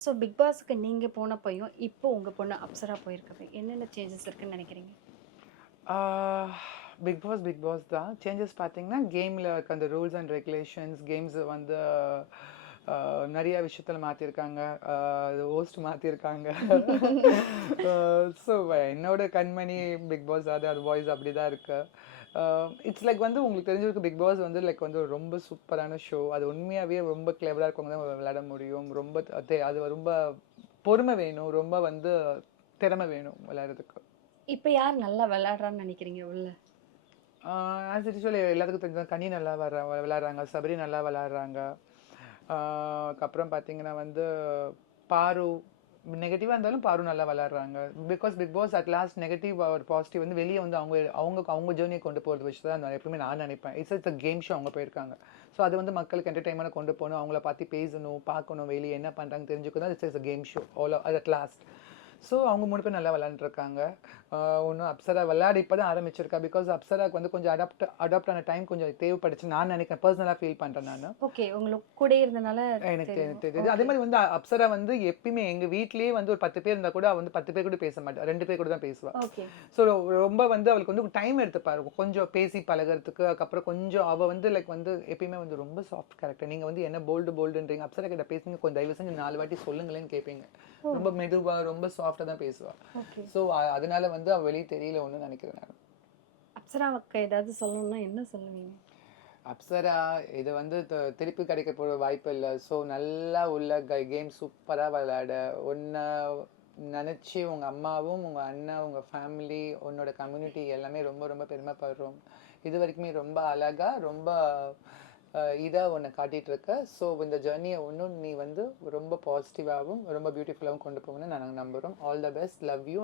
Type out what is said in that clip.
So big பாஸ்க்கு நீங்கள் போனப்பையும் இப்போ உங்கள் பொண்ணு அப்சரா போயிருக்கப்ப என்னென்ன சேஞ்சஸ் இருக்குன்னு நினைக்கிறீங்க? பிக் பாஸ் பிக் பாஸ் தான். சேஞ்சஸ் பார்த்தீங்கன்னா கேமில் இருக்க அந்த ரூல்ஸ் அண்ட் ரெகுலேஷன்ஸ் கேம்ஸ் வந்து நிறைய விஷயத்தில் மாற்றிருக்காங்க ஹோஸ்ட் மாற்றிருக்காங்க ஸோ என்னோட கண்மணி பிக் பாஸ் அது அது வாய்ஸ் அப்படி தான் இருக்கு. இட்ஸ் லைக் வந்து உங்களுக்கு தெரிஞ்சிருக்கு பிக் பாஸ் வந்து லைக் வந்து ரொம்ப சூப்பரான ஷோ அது உண்மையாகவே ரொம்ப கிளவராக இருக்கவங்க தான் விளையாட முடியும். ரொம்ப அது ரொம்ப பொறுமை வேணும். ரொம்ப வந்து திறமை வேணும் விளையாடுறதுக்கு. இப்போ யார் நல்லா விளையாடுறான்னு நினைக்கிறீங்க உள்ள? ஆஸ் சொல்லி எல்லாத்துக்கும் தெரிஞ்சது கனி நல்லா வர விளாட்றாங்க சபரி நல்லா விளாட்றாங்க அப்புறம் பார்த்தீங்கன்னா வந்து பாரு நெகட்டிவாக இருந்தாலும் பாரு நல்லா விளாட்றாங்க because Bigg Boss at last negative ஒரு பாசிட்டிவ் வந்து வெளியே வந்து அவங்க அவங்க அவங்க ஜேர்னியை கொண்டு போகிறது வச்சு தான் நான் எப்பவுமே நான் நினைப்பேன். இட்ஸ் இட்ஸ் கேம் ஷோ அவங்க போயிருக்காங்க. ஸோ அது வந்து மக்களுக்கு என்டர்டைன்மெண்ட் கொண்டு போகணும். அவங்கள பார்த்து பேசணும் பார்க்கணும் வெளியே என்ன பண்ணுறாங்க தெரிஞ்சுக்கணும். தான் it's is game show all at last so அவங்க மூணு பேர் நல்லா விளாண்டுருக்காங்க ஒன்றும் அப்சரா விளையாட இப்போ தான் ஆரம்பிச்சிருக்கா. பிகாஸ் அப்சராக்கு வந்து கொஞ்சம் அடாப்ட் அடாப்ட் ஆன டைம் கொஞ்சம் தேவைப்படுச்சு நான் நினைக்கிறேன். பர்சனலாக ஃபீல் பண்ணுறேன் நான். ஓகே உங்களுக்கு கூட இருந்தனால எனக்கு தெரியுது. அதே மாதிரி வந்து அப்சரா வந்து எப்பயுமே எங்கள் வீட்லேயே வந்து ஒரு பத்து பேர் இருந்தால் கூட அவ வந்து பத்து பேர் கூட பேச மாட்டா. ரெண்டு பேர் கூட தான் பேசுவா. ஓகே ஸோ ரொம்ப வந்து அவளுக்கு வந்து டைம் எடுத்துப்பாரு கொஞ்சம் பேசி பழகுறதுக்கு அதுக்கப்புறம் கொஞ்சம் அவள் வந்து லைக் வந்து எப்பயுமே வந்து ரொம்ப சாஃப்ட் கேரக்டர் நீங்கள் வந்து என்ன போல்டு போல்டுன்றீங்க அப்சரா கிட்ட பேசுங்க கொஞ்சம் தயவு செஞ்சு நாலு வாட்டி சொல்லுங்களேன்னு கேட்பீங்க ரொம்ப மெதுவாக ரொம்ப சாஃப்டாக தான் பேசுவா. ஸோ அதனால வந்து அவள் வெளியே தெரியல ஒன்று நினைக்கிறேன் நான். அப்சராவுக்கு ஏதாவது சொல்லணும்னா என்ன சொல்லுவீங்க? அப்சரா இது வந்து திருப்பி கிடைக்க போகிற வாய்ப்பு இல்லை. ஸோ நல்லா உள்ள கேம் சூப்பராக விளையாட. ஒன்றை நினச்சி உங்கள் அம்மாவும் உங்கள் அண்ணா உங்கள் ஃபேமிலி உன்னோட கம்யூனிட்டி எல்லாமே ரொம்ப ரொம்ப பெருமைப்படுறோம். இது வரைக்குமே ரொம்ப அழகாக ரொம்ப இதாக ஒன்று காட்டிகிட்டு இருக்க ஸோ இந்த ஜேர்னியை ஒன்றும் நீ வந்து ரொம்ப பாசிட்டிவாகவும் ரொம்ப பியூட்டிஃபுல்லாகவும் கொண்டு போகணும்னு நாங்கள் நம்புகிறோம் all the best love you